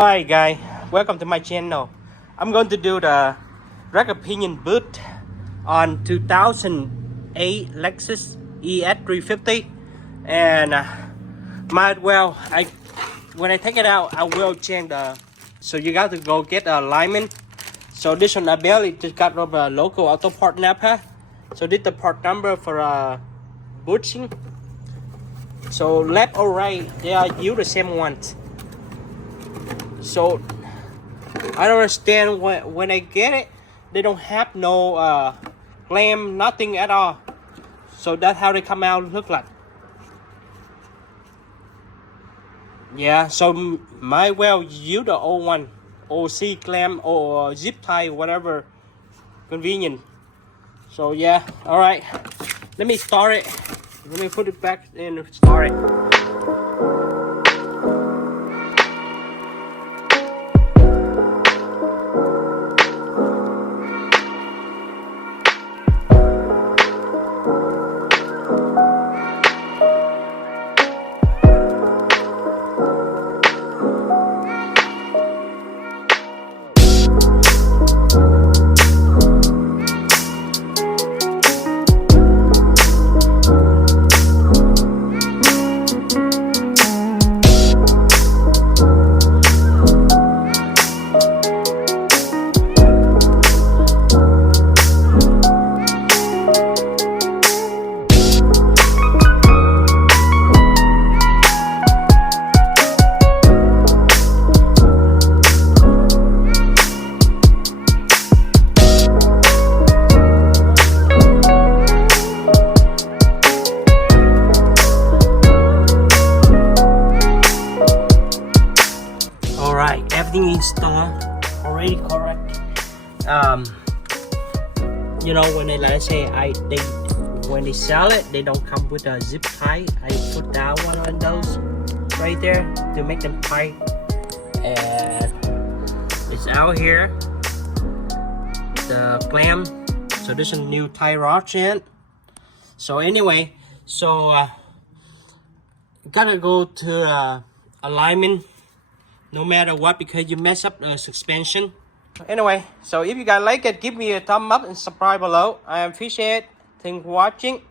Hi guys, welcome to my channel. I'm going to do the rack pinion boot on 2008 Lexus ES350, and might well when I take it out I will change the. So you got to go get a alignment. So this one I barely just got from a local auto part Napa. So this the part number for booting. So left or right they are use the same ones. So I don't understand when I get it, they don't have no glam, nothing at all. So that's how they come out look like. Yeah, so might well use the old one, or C glam or zip tie, whatever convenient. So yeah, all right. Let me start it. Let me put it back and start it. Everything installed already correct. You know, when when they sell it, they don't come with a zip tie. I put that one on those right there to make them tight, and it's out here the clamp. So there's a new tie rod in. So anyway, gotta go to alignment no matter what, because you mess up the suspension. Anyway, so if you guys like it, give me a thumb up and subscribe below. I appreciate it. Thanks for watching.